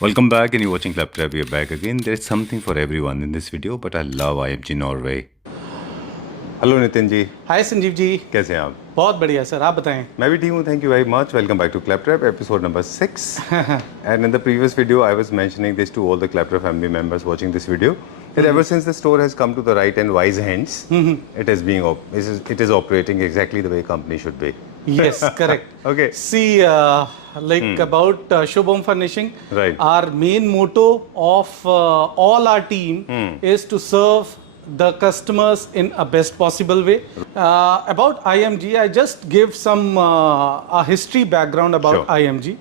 Welcome back and you're watching Claptrap. We are back again. There's something for everyone in this video, but I love IMG Norway. Hello Nitin ji. Hi Sanjeev ji. कैसे हैं आप? बहुत बढ़िया sir, आप बताएं। मैं भी ठीक हूँ, thank you very much. Welcome back to Claptrap, episode number 6. And in the previous video, I was mentioning this to all the Claptrap family members watching this video. That ever since the store has come to the right and wise hands, it is operating exactly the way company should be. Yes, correct. Okay. See, about Shubham Furnishing, Right. our main motto of all our team is to serve the customers in a best possible way. About IMG, I just give some a history background about Sure. IMG.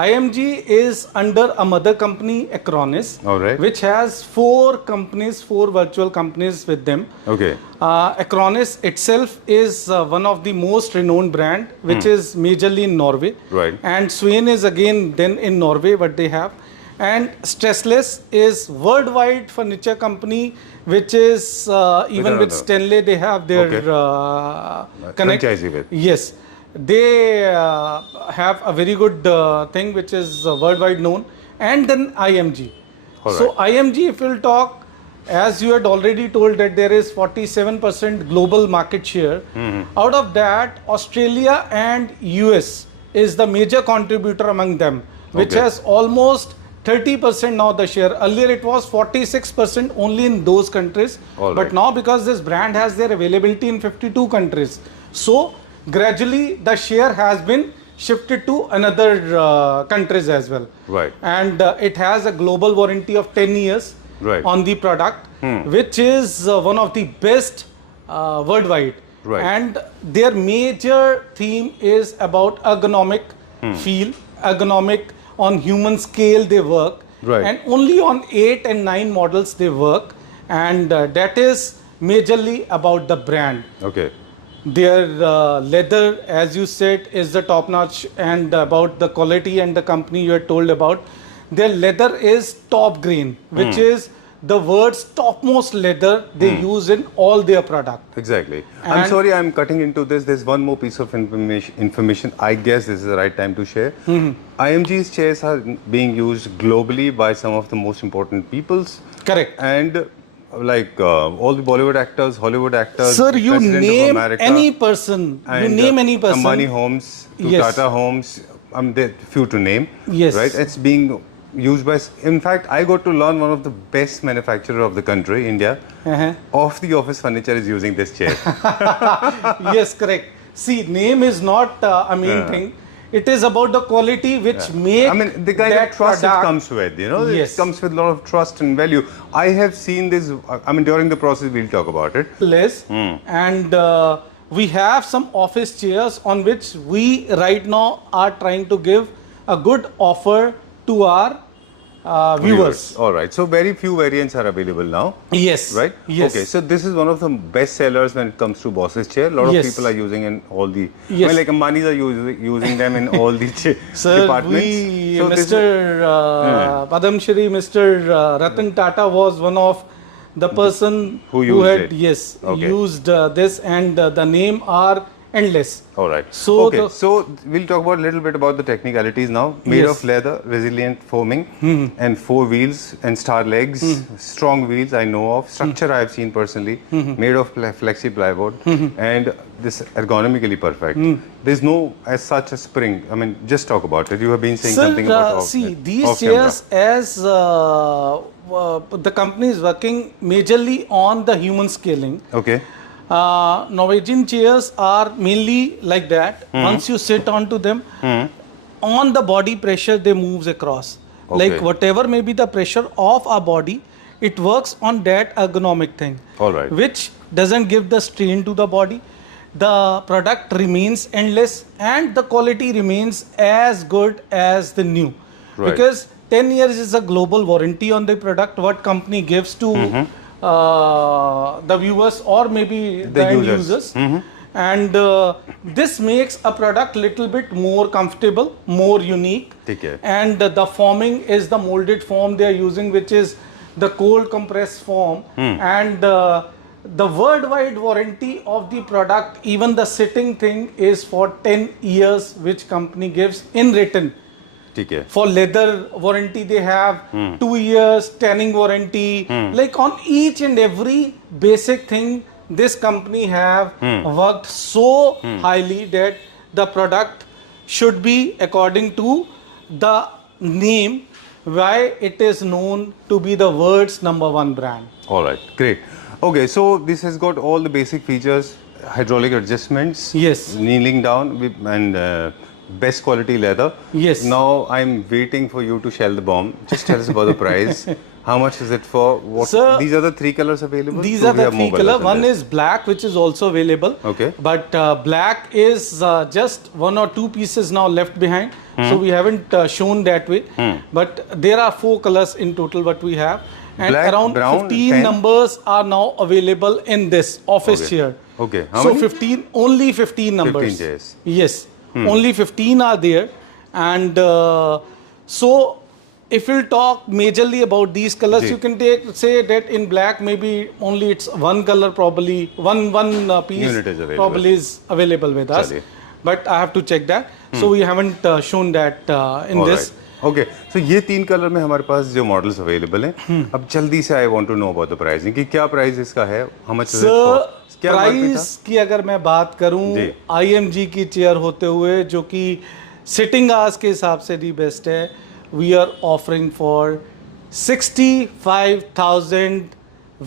IMG is under a mother company, Acronis, All right. which has four virtual companies with them. Okay. Acronis itself is one of the most renowned brand, which is majorly in Norway. Right. And Swain is again then in Norway, what they have. And Stressless is worldwide furniture company, which is even with another. Stanley, they have their Okay. connect. Franchisee with. Yes, they have a very good thing which is worldwide known, and then IMG. All So right. IMG, if we'll talk, as you had already told that there is 47% global market share. Out of that, Australia and US is the major contributor among them, which Okay. has almost 30% now the share. Earlier it was 46% only in those countries. All But right. now because this brand has their availability in 52 countries. So gradually the share has been shifted to another countries as well. Right. And it has a global warranty of 10 years Right. on the product, which is one of the best worldwide. Right. And their major theme is about ergonomic feel, ergonomic on human scale they work. Right. And only on 8 and 9 models they work. And that is majorly about the brand. Okay. Their leather, as you said, is the top notch, and about the quality and the company you had told about. Their leather is top grain, which is the world's topmost leather they use in all their product. Exactly. I'm And- sorry I'm cutting into this. There's one more piece of information. I guess this is the right time to share. IMG's chairs are being used globally by some of the most important peoples. Correct. And like all the Bollywood actors, Hollywood actors, Sir, you President of name America, any person. You and, name any person. Ambani Homes, to Yes. Tata Homes, there few to name. Yes. Right? It's being used by, in fact, I got to learn one of the best manufacturer of the country, India, of the office furniture is using this chair. Yes, correct. See, name is not a main thing. It is about the quality which make I mean, the kind that of trust product. it comes with, you know, Yes. it comes with a lot of trust and value. I have seen this, I mean, during the process, we'll talk about it. Less. And we have some office chairs on which we right now are trying to give a good offer to our viewers. All right. So very few variants are available now, Yes. right? Yes. Okay. So this is one of the best sellers when it comes to Boss's chair. A lot of Yes. people are using in all the, Yes. I mean, like Ambanis are using them in all the Sir, departments. we, So this Mr. Padam Shri, Mr. Ratan Tata was one of the person Who used had it. yes Okay. used this, and the name are endless. All right. So okay. the- So we'll talk about a little bit about the technicalities now. Made Yes. of leather, resilient foaming, and 4 wheels and star legs. Strong wheels I know of. Structure I have seen personally. Made of flexi plywood, and this ergonomically perfect. There's no as such a spring. I mean, just talk about it. You have been saying Sir, something about off, see these off camera. chairs, as the company is working majorly on the human scaling. Okay. Norwegian chairs are mainly like that. Once you sit onto them, on the body pressure they moves across. Okay. Like whatever may be the pressure of our body, it works on that ergonomic thing. All right. Which doesn't give the strain to the body. The product remains endless and the quality remains as good as the new. Right. Because 10 years is a global warranty on the product what company gives to the viewers or maybe the end users. And this makes a product little bit more comfortable, more unique. Take care. And the forming is the molded form they are using, which is the cold compressed form. And the worldwide warranty of the product, even the sitting thing, is for 10 years, which company gives in written. ठीक है. For leather warranty, they have 2 years tanning warranty. Like on each and every basic thing, this company have worked so highly that the product should be according to the name why it is known to be the world's #1 brand. All right, great. Okay, so this has got all the basic features, hydraulic adjustments. Yes. Kneeling down and best quality leather. Yes. Now I'm waiting for you to shell the bomb. Just tell us about the price. How much is it for? What? Sir, these are the 3 colors available. These So are we the have 3 more color. colors than One this. is black, which is also available. Okay. But black is just 1 or 2 pieces now left behind. So we haven't shown that way. But there are 4 colors in total what we have. And Black, around brown, 15 10. numbers are now available in this office Okay. chair. Okay. How So many? 15, only 15 numbers. 15 chairs. Yes, only 15 are there. And so if we'll talk majorly about these colors, Ji. you can say that in black maybe only it's one color, probably one piece Unit is available. probably is available with us. Chaliye. But I have to check that. So we haven't shown that in All this. right. Okay, so ये 3 colour में हमारे पास जो models available हैं. अब जल्दी से I want to know about the pricing कि क्या प्राइस इसका है, how much is it sir for, क्या प्राइस की अगर मैं बात करूं, जी. IMG की चेयर होते हुए जो कि सिटिंग आवर्स के हिसाब से दी बेस्ट है, we are offering for 65,000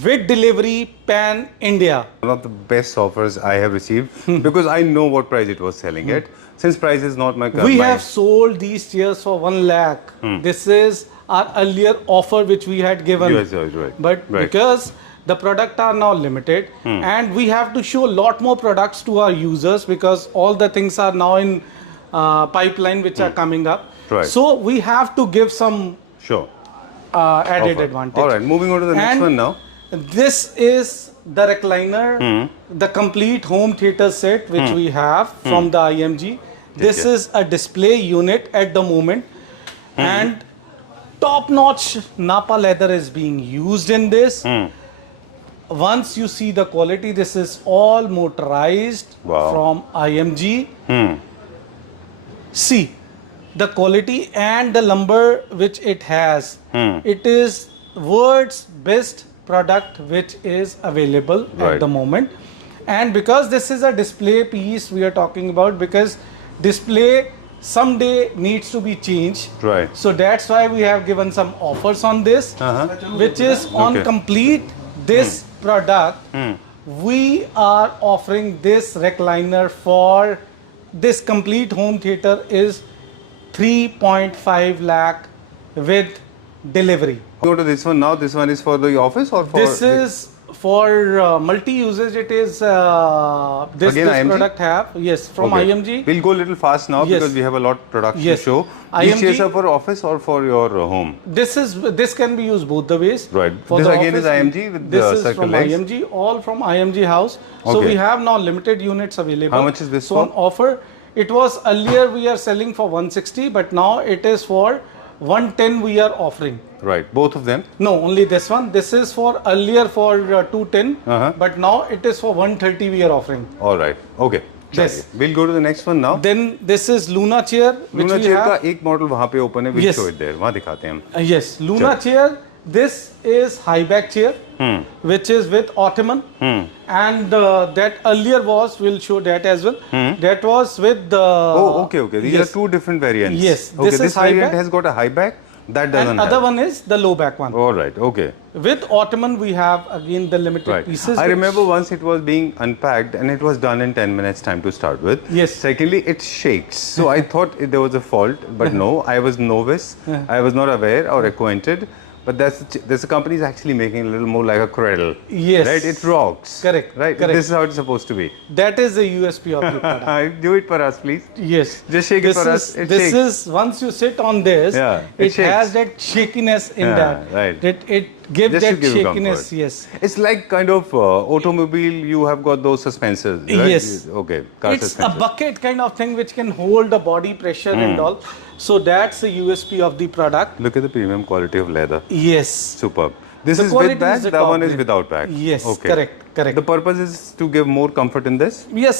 with delivery pan India. one of the best offers I have received because I know what price it was selling at. Since price is not my We have sold these chairs for 1 lakh. This is our earlier offer which we had given. Yes, yes, right. But Right. because the product are now limited and we have to show a lot more products to our users because all the things are now in pipeline which are coming up. Right. So we have to give some Sure. added Offer. advantage. All right, moving on to the next And one now. This is the recliner, the complete home theater set which we have from the IMG. This है. is a display unit at the moment, and top-notch Napa leather is being used in this. Once you see the quality, this is all motorized Wow. from IMG. See the quality and the lumber which it has. It is world's best product which is available Right. at the moment. And because this is a display piece we are talking about, because display someday needs to be changed. Right. So that's why we have given some offers on this, which is on Okay. complete this product. We are offering this recliner for this complete home theater is 3.5 lakh with delivery. Go to this one now. This one is for the office or for This is for multi-usage. It is this Again, IMG? product have, yes, from Okay. IMG. We'll go a little fast now Yes. because we have a lot of products Yes. to show. These IMG chairs are for office or for your home? This can be used both the ways. Right. For This the again is office, IMG with this the is circle from legs? IMG, all from IMG house. So Okay. we have now limited units available. How much is this so for? on offer, it was earlier we are selling for 160, but now it is for 110 we are offering. Right. Both of them. No, only this one. This is for earlier for 210, but now it is for 130 we are offering. All right. Okay. Yes. चलिए. We'll go to the next one now. Then this is Luna chair, which Luna we chair have. का एक model वहाँ पे open है. We'll Yes. show it there. वहाँ दिखाते हैं हम. Yes, Luna chair. This is high back chair, which is with ottoman, and that earlier was. We'll show that as well. That was with the. Oh, okay, okay. These yes. are two different variants. Yes, Okay, this is high variant back. has got a high back. That doesn't And have. other one is the low back one. All right. Okay. With ottoman, we have again the limited Right. pieces. I which- remember once it was being unpacked and it was done in 10 minutes time to start with. Yes. Secondly, it shakes. So I thought there was a fault, but no, I was novice. I was not aware or acquainted. But this company is actually making it a little more like a cradle. Yes. Right? It rocks. Correct, Right? correct. This is how it's supposed to be. That is the USP of the product. Do it for us, please. Yes. Just shake it this for is, us. It this shakes. is once you sit on this, Yeah, it it shakes. has that shakiness in Yeah, that. right. That it gives Just to that give you shakiness. comfort. Yes. It's like kind of automobile, you have got those suspensors. Right? Yes. Okay. Car It's a suspensors. bucket kind of thing which can hold the body pressure and all. So that's the USP of the product. Look at the premium quality of leather. Yes. Superb. This The is quality with bag, is the that top one is grade. without bag. Yes, Okay. correct, correct. The purpose is to give more comfort in this. Yes,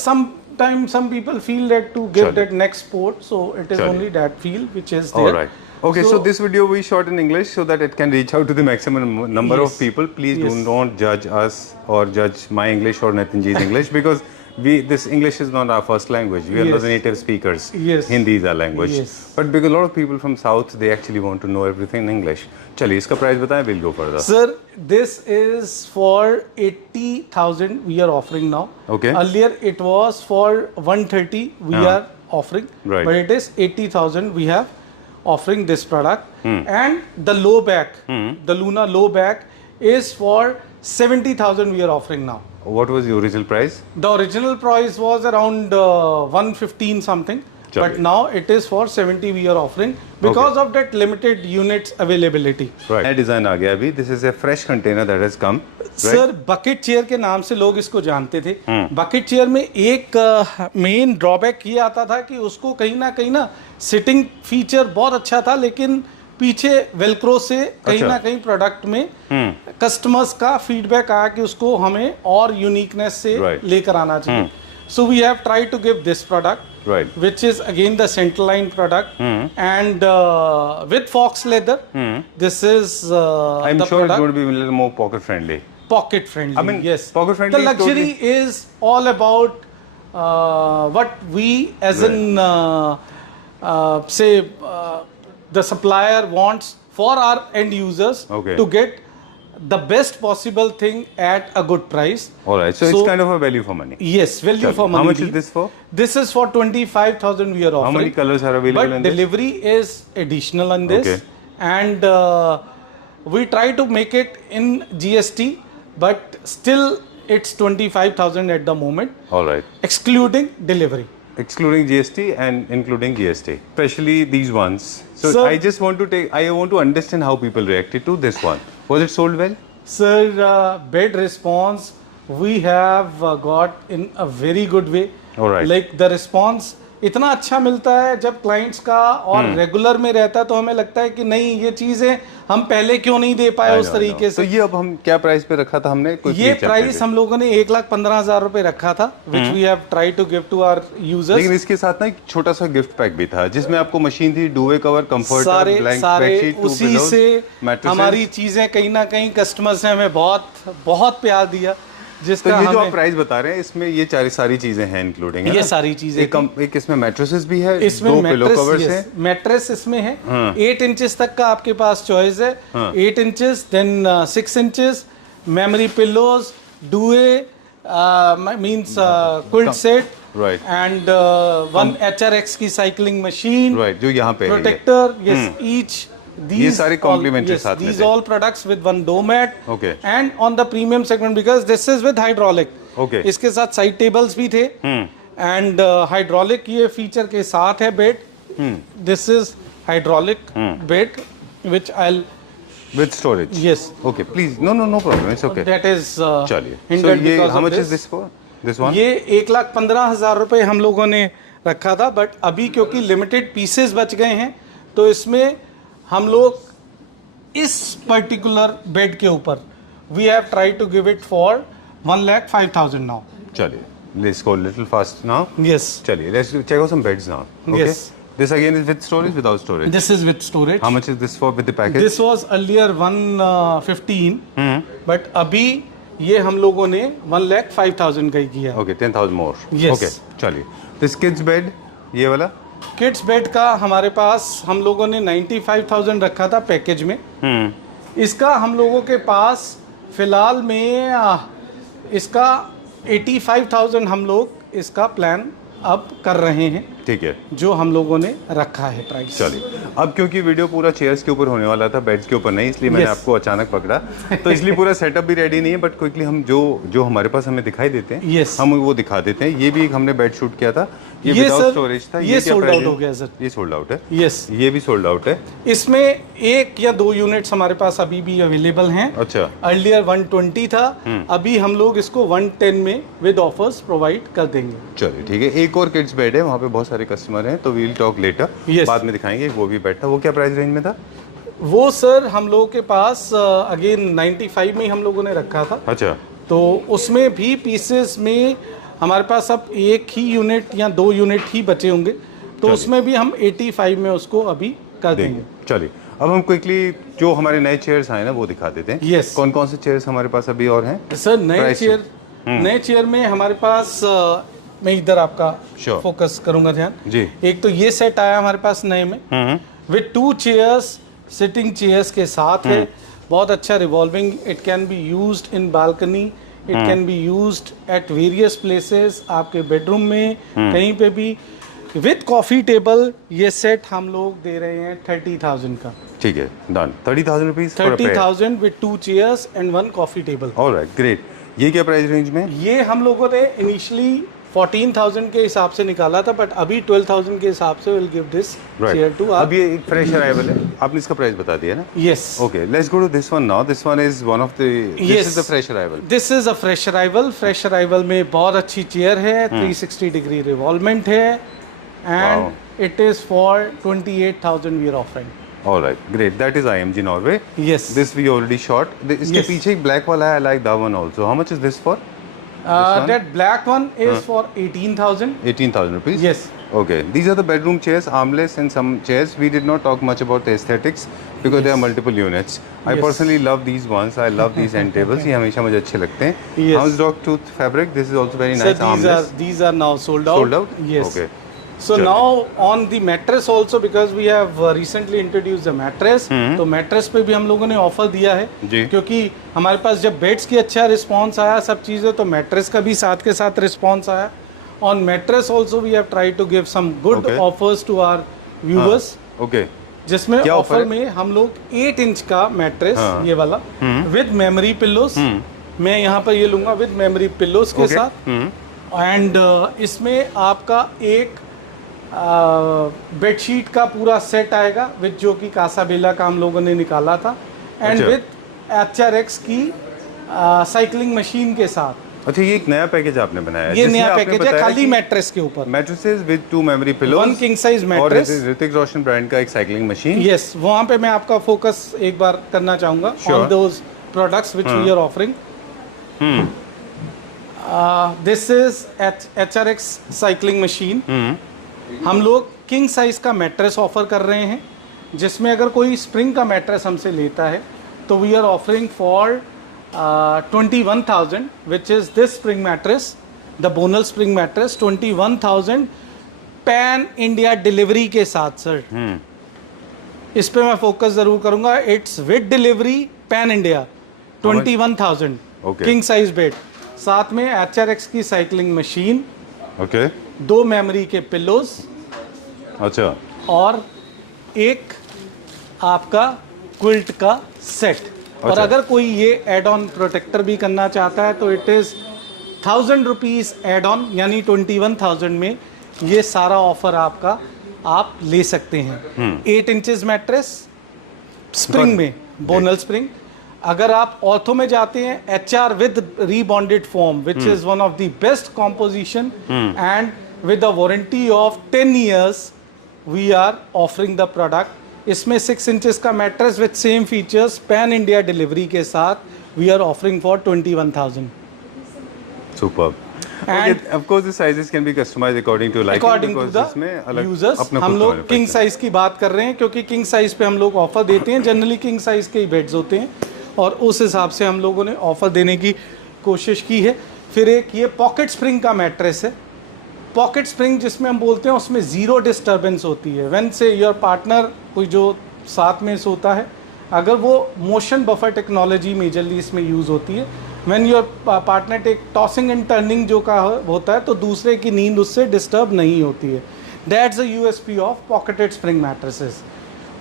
sometimes some people feel that to give Chale. that next sport, so it is Chale. only that feel which is All there. right. Okay, so this video we shot in English so that it can reach out to the maximum number of Yes. people. Please do Yes. not judge us or judge my English or Nitinji's English because this English is not our first language. We are not Yes. the native speakers. Yes. Hindi is our language. Yes. But because a lot of people from South, they actually want to know everything in English. चलिए इसका price बताएं, we'll go further. Sir, this is for 80,000 we are offering now. Okay. Earlier it was for 130 we are offering. Right. But it is 80,000 we have offering this product. And the low back, the Luna low back is for 70,000 we are offering now. What was the original price? The original price was around 115 something. Chale. But now it is for 70 we are offering because of that limited units availability. Right. नया design आ गया अभी. This is a fresh container that has come. Sir bucket chair के नाम से लोग इसको जानते थे. बकेट चेयर में एक मेन ड्रॉबैक ये आता था कि उसको कहीं ना सिटिंग फीचर बहुत अच्छा था, लेकिन पीछे वेलक्रो से कहीं ना कहीं प्रोडक्ट में कस्टमर्स का फीडबैक आया कि उसको हमें और यूनिकनेस से लेकर आना चाहिए. So we have try to give this product Right. which is again the centerline product and with fox leather. This is I'm the sure it's product. going to be a little more pocket friendly. Pocket friendly. I mean, yes, pocket friendly The is luxury totally- is all about what we as Right. in say the supplier wants for our end users Okay. to get the best possible thing at a good price. All right. So it's kind of a value for money. Yes, value Chalo. for money. How much is deal. this for? This is for 25,000 we are offering. How many colors are available But in this? delivery is additional on this. Okay. And we try to make it in GST, but still it's 25,000 at the moment, All right. excluding delivery. Excluding GST and including GST. Especially these ones. So Sir- I want to understand how people reacted to this one. Was it sold well? Sir, bed response we have got in a very good way. All right. Like the response इतना अच्छा मिलता है जब clients का और regular में रहता है, तो हमें लगता है कि नहीं ये चीजें हम पहले क्यों नहीं दे पाए उस तरीके तो से. ये अब हम क्या प्राइस पे रखा था हमने? कोई ये please check प्राइस करके. हम लोगों ने 1,15,000 रुपए रखा था, which we have try to give to our users. लेकिन इसके साथ ना एक छोटा सा गिफ्ट पैक भी था जिसमें आपको मशीन थी, डुवे कवर, कंफर्टर, सारे ब्लैंक सारे बेडशीट, उसी से हमारी चीजें कहीं ना कहीं कस्टमर्स ने हमें बहुत बहुत प्यार दिया, तो जिसका ये जो आप हमें प्राइस बता रहे हैं इसमें ये सारी चीजें हैं इंक्लूडिंग. ये सारी चीजें एक इसमें मैट्रेसेस भी है, इसमें दो पिलो कवर्स हैं. मैट्रेस इसमें है. 8 इंचेस तक का आपके पास चॉइस है. 8 inches, then 6 inches, memory pillows, duvet means quilt set, Right. And one HRX की साइकिलिंग मशीन, राइट, जो यहाँ पे है ये. protector, yes, each these सारे all- complimentary yes, साथ में these थे. all products with one doormat. Okay. And on the premium segment because this is with hydraulic. Okay. इसके साथ साइड टेबल्स भी थे एंड हाइड्रोलिक ये फीचर के साथ है bed. This is hydraulic bed which I'll With storage. yes Okay, please. No problem. It's okay. that is चलिए. So hindered ये because how of much this. is this for? This one? ये 1,15,000 रुपए हम लोगों ने रखा था, बट अभी क्योंकि लिमिटेड पीसेस बच गए हैं तो इसमें हम लोग इस पर्टिकुलर बेड के ऊपर we have try to give it for 1,05,000 now. चलिए. Let's go a little fast now. Yes, चलिए. Let's check out some beds now. Okay. Yes. This again is with storage, without storage. this is with storage. How much is this for with the package? This was earlier 115, but अभी ये हम लोगों ने 1,05,000 का ही किया. Okay, 10,000 more. Yes. Okay. चलिए. This kids bed, ये वाला. किड्स बेड का हमारे पास हम लोगों ने 95,000 रखा था पैकेज में. इसका हम लोगों के पास फिलहाल में इसका 85,000 हम लोग इसका प्लान अब कर रहे हैं, ठीक है. जो हम लोगों ने रखा है प्राइस. चलिए. अब क्योंकि वीडियो पूरा चेयर्स के ऊपर होने वाला था, बेड्स के ऊपर नहीं, इसलिए मैंने Yes. आपको अचानक पकड़ा. तो इसलिए पूरा सेटअप भी रेडी नहीं है, बट क्विकली हम जो हमारे पास हमें दिखाई देते हैं Yes. हम वो दिखा देते हैं. ये भी एक हमने बेड शूट किया था. ये ये विदाउट सर, स्टोरेज था. ये क्या sold price out है? हो गया सर. ये सोल्ड आउट है. यस, ये भी सोल्ड आउट है. इसमें 1 या 2 यूनिट्स हमारे पास अभी भी अवेलेबल हैं. अच्छा. अर्लियर 120 था, अभी हम लोग इसको 110 में विद ऑफर्स प्रोवाइड कर देंगे. चलिए ठीक है. एक और किड्स बेड है, वहाँ पे बहुत सारे कस्टमर हैं, तो वील टॉक लेटर. Yes. बाद में दिखाएंगे. वो भी बेड था. वो क्या प्राइस रेंज में था? वो सर हम लोगों के पास अगेन 95 में ही हम लोगों ने रखा था. अच्छा. तो उसमें भी पीसेस में हमारे पास अब एक ही यूनिट या 2 यूनिट ही बचे होंगे, तो उसमें भी हम 85 में उसको अभी कर देंगे। चलिए अब हम क्विकली जो हमारे नए चेयर्स आए ना वो दिखा देते हैं। Yes. कौन कौन से चेयर्स हमारे पास अभी और हैं? सर नए Price- चेयर में हमारे पास मैं इधर आपका Sure. फोकस करूंगा ध्यान जी। एक तो ये सेट आया हमारे पास नए में विद 2 चेयर्स, सिटिंग चेयर्स के साथ है। बहुत अच्छा revolving, it can be used in balcony, it can be used at various places, आपके बेडरूम में कहीं पे भी। विद कॉफी टेबल ये सेट हम लोग दे रहे हैं 30,000 का। ठीक है, done. 30,000 rupees 30,000 with 2 chairs and 1 coffee table. Alright, great. ये क्या प्राइस रेंज में? ये हम लोगों ने इनिशियली 14,000 के हिसाब से निकाला था, बट अभी 12,000 के हिसाब से will give this chair to अब ये एक फ्रेश अराइवल है, आपने इसका प्राइस बता दिया ना? Yes. Okay, let's go to this one now. This one is one of the this is the fresh arrival. This is a fresh arrival. Fresh arrival में बहुत अच्छी चेयर है, 360 डिग्री रिवॉल्वमेंट है and it is for 28,000 we are offering. Alright, great. That is IMG Norway. Yes. This we already shot. इसके Yes. पीछे एक black वाला है, I like that one also. How much is this for? That black one is for 18,000. 18,000 rupees? Yes. Okay. These are the bedroom chairs, armless and some chairs. We did not talk much about the aesthetics because there are multiple units. I Yes. personally love these ones. I love these end tables. ये हमेशा मुझे अच्छे लगते हैं. Yes. How's dog tooth fabric? This is also very So nice, armless. these are now sold out. Sold out? Yes. Okay. So Chalo. now on the mattress also, because we have recently introduced the mattress, तो mattress पे भी हम लोगों ने offer दिया है जी। क्योंकि हमारे पास जब बेड्स की अच्छा रिस्पांस आया सब चीज़ें, तो मैट्रेस का भी साथ के साथ रिस्पांस आया। On mattress also we have try to give some good Okay. Offers to our viewers, Okay. जिसमें क्या offer ऑफर है? में हम लोग 8 इंच का मैट्रेस ये वाला विद मेमोरी पिल्लोस, मैं यहाँ पर ये लूँगा विद मेमोरी पिल्लोस के Okay. साथ। एंड इसमें आपका एक बेडशीट का पूरा सेट आएगा विद जो कि कासाबेला का हम लोगों ने निकाला था, एंड अच्छा। विद HRX की साइकिलिंग मशीन के साथ। अच्छा, ये एक नया पैकेज आपने बनाया है ये जिसमें नया आपने पैकेज है बताया खाली कि मैट्रेस के ऊपर। mattresses with 2 memory pillows, 1 king size और mattress। ऋतिक रोशन ब्रांड का एक साइकिलिंग मशीन। यस, वहाँ पे मैं आपका फोकस एक बार करना चाहूँगा Sure. On those products which we are offering. This is HRX cycling machine. हम लोग किंग साइज का मैट्रेस ऑफर कर रहे हैं, जिसमें अगर कोई स्प्रिंग का मैट्रेस हमसे लेता है तो we are offering for 21,000 which is this spring mattress, the bonnell spring mattress 21,000 pan India delivery के साथ। सर इस पे मैं फोकस जरूर करूंगा। It's with delivery pan India 21,000 Okay. King size bed, साथ में HRX की साइकिलिंग मशीन, ओके। 2 मेमोरी के पिल्लोज अच्छा, और एक आपका क्विल्ट का सेट। और अच्छा। अगर कोई ये एड ऑन प्रोटेक्टर भी करना चाहता है तो it is 1,000 rupees add on, यानी 21,000 में ये सारा ऑफर आपका आप ले सकते हैं। 8 इंचेस मैट्रेस स्प्रिंग में, बोनल स्प्रिंग। अगर आप ऑर्थो में जाते हैं, HR with rebonded foam which is one of the best composition and with a warranty of 10 years we are offering the product। इसमें 6 इंचेस का mattress with same features pan India delivery के साथ we are offering for 21,000। superb. And Okay, of course the sizes can be customized according to liking according to because इसमें the अलग users अपना हम खुद का लोग manufacturing। किंग साइज की बात कर रहे हैं क्योंकि किंग साइज पे हम लोग ऑफर देते हैं। जनरली किंग साइज के ही बेड्स होते हैं और उस हिसाब से हम लोगों ने ऑफर देने की कोशिश की है। फिर एक ये पॉकेट स्प्रिंग का मैट्रेस है। पॉकेट स्प्रिंग जिसमें हम बोलते हैं उसमें ज़ीरो डिस्टर्बेंस होती है। व्हेन से योर पार्टनर कोई जो साथ में सोता है, अगर वो मोशन बफर टेक्नोलॉजी मेजरली इसमें यूज़ होती है। When your partner take tossing and turning जो का होता है तो दूसरे की नींद उससे डिस्टर्ब नहीं होती है। That's a USP of pocketed spring mattresses.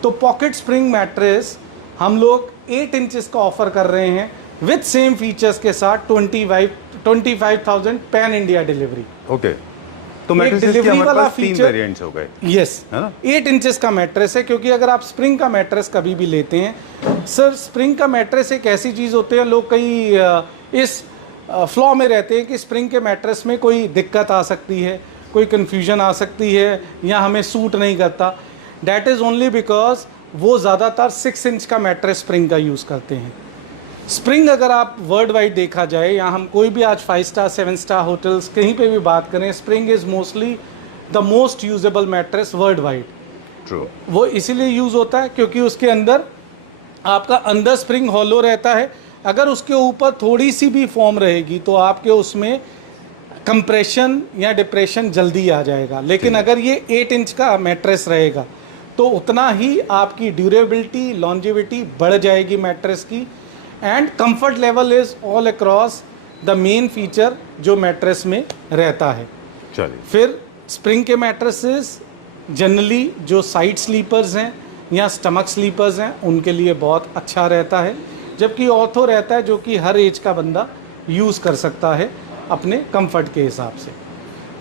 तो पॉकेट स्प्रिंग मैट्रेस हम लोग 8 इंचेस का ऑफर कर रहे हैं विद सेम फीचर्स के साथ 25,000 पैन इंडिया डिलीवरी। ओके, तो एक मैट्रेसेस के delivery हमारे वाला पास 3 feature- वेरिएंट्स हो गए, यस, है ना? 8 इंचेस का मैट्रेस है। क्योंकि अगर आप स्प्रिंग का मैट्रेस कभी भी लेते हैं, सर स्प्रिंग का मैट्रेस एक ऐसी चीज़ होती है, लोग कई इस फ्लॉ में रहते हैं कि स्प्रिंग के मैट्रेस में कोई दिक्कत आ सकती है, कोई कन्फ्यूजन आ सकती है, या हमें सूट नहीं करता। डैट इज़ ओनली बिकॉज वो ज़्यादातर 6 इंच का मैट्रेस स्प्रिंग का यूज़ करते हैं। स्प्रिंग अगर आप वर्ल्ड वाइड देखा जाए, या हम कोई भी आज 5 स्टार 7 स्टार होटल्स कहीं पे भी बात करें, spring is mostly the most usable mattress world wide. True. वो इसीलिए यूज़ होता है क्योंकि उसके अंदर आपका अंदर स्प्रिंग हॉलो रहता है। अगर उसके ऊपर थोड़ी सी भी फॉर्म रहेगी तो आपके उसमें कंप्रेशन या डिप्रेशन जल्दी आ जाएगा। लेकिन अगर ये 8 इंच का मैट्रेस रहेगा तो उतना ही आपकी ड्यूरेबिलिटी, लॉन्जिविटी बढ़ जाएगी मैट्रेस की। And comfort level is all across the main feature जो मैट्रेस में रहता है। चलिए। फिर स्प्रिंग के मैट्रेसेस जनरली जो साइड स्लीपर्स हैं या स्टमक स्लीपर्स हैं उनके लिए बहुत अच्छा रहता है, जबकि ऑर्थो रहता है जो कि हर एज का बंदा यूज़ कर सकता है अपने कंफर्ट के हिसाब से।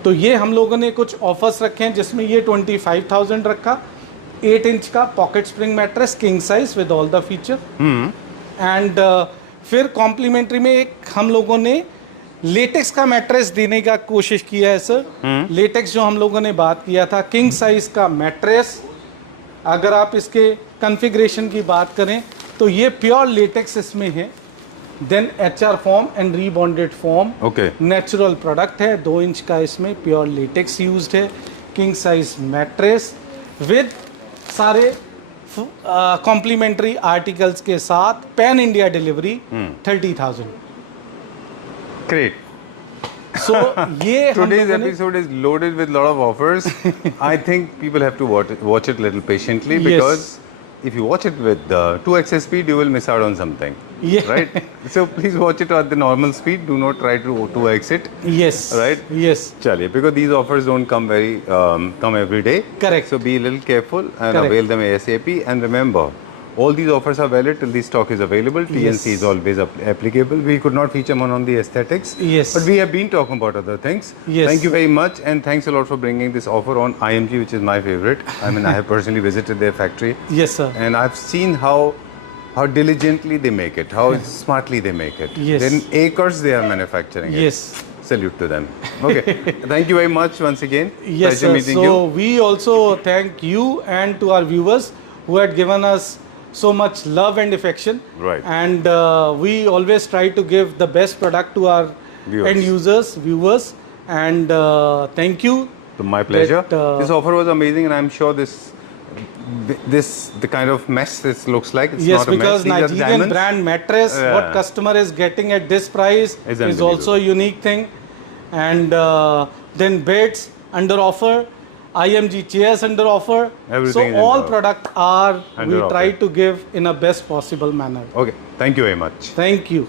तो ये हम लोगों ने कुछ ऑफर्स रखे हैं जिसमें ये 25,000 रखा, 8 इंच का pocket spring mattress king size with all the feature. And फिर कॉम्प्लीमेंट्री में एक हम लोगों ने लेटेक्स का मैट्रेस देने का कोशिश किया है सर। लेटेक्स जो हम लोगों ने बात किया था, किंग साइज का मैट्रेस, अगर आप इसके कॉन्फ़िगरेशन की बात करें तो ये प्योर लेटेक्स इसमें है। Then HR foam and rebonded foam, okay. Natural product है, 2 इंच का इसमें प्योर लेटेक्स यूज्ड है। किंग साइज मैट्रेस विद सारे कॉम्प्लीमेंट्री आर्टिकल्स के साथ, पैन इंडिया डिलीवरी 30,000। Great. सो ये हम Today's लोगों ने episode is loaded with lot of offers. I think people have to watch it a little patiently Yes. because if you watch it with 2x speed, you will miss out on something. Yeah. Right? So please watch it at the normal speed. Do not try to 2x it. yes Right? yes Chaliye, because these offers don't come come every day. Correct. So be a little careful and Correct. avail them ASAP. And remember, all these offers are valid till the stock is available. TNC Yes. is always applicable. We could not feature one on the aesthetics. Yes. But we have been talking about other things. Yes. Thank you very much, and thanks a lot for bringing this offer on IMG, which is my favorite. I mean, I have personally visited their factory, yes sir and I've seen how diligently they make it, how smartly they make it. Yes. Then acres they are manufacturing it. yes Salute to them. Okay. Thank you very much once again. yes Pleasure sir meeting so you. we also thank you and to our viewers who had given us so much love and affection. Right. And we always try to give the best product to our Viewers. end users, viewers. And thank you. So my pleasure. That, This offer was amazing, and I'm sure the kind of mess this looks like. It's Yes, not a because mess. These are Nigerian diamonds. brand mattress, Yeah. what customer is getting at this price It's is unbelievable. also a unique thing. And then beds under offer, IMG chairs under offer. Everything So is under all offer. product are Under we try offer. to give in a best possible manner. Okay. Thank you very much. Thank you.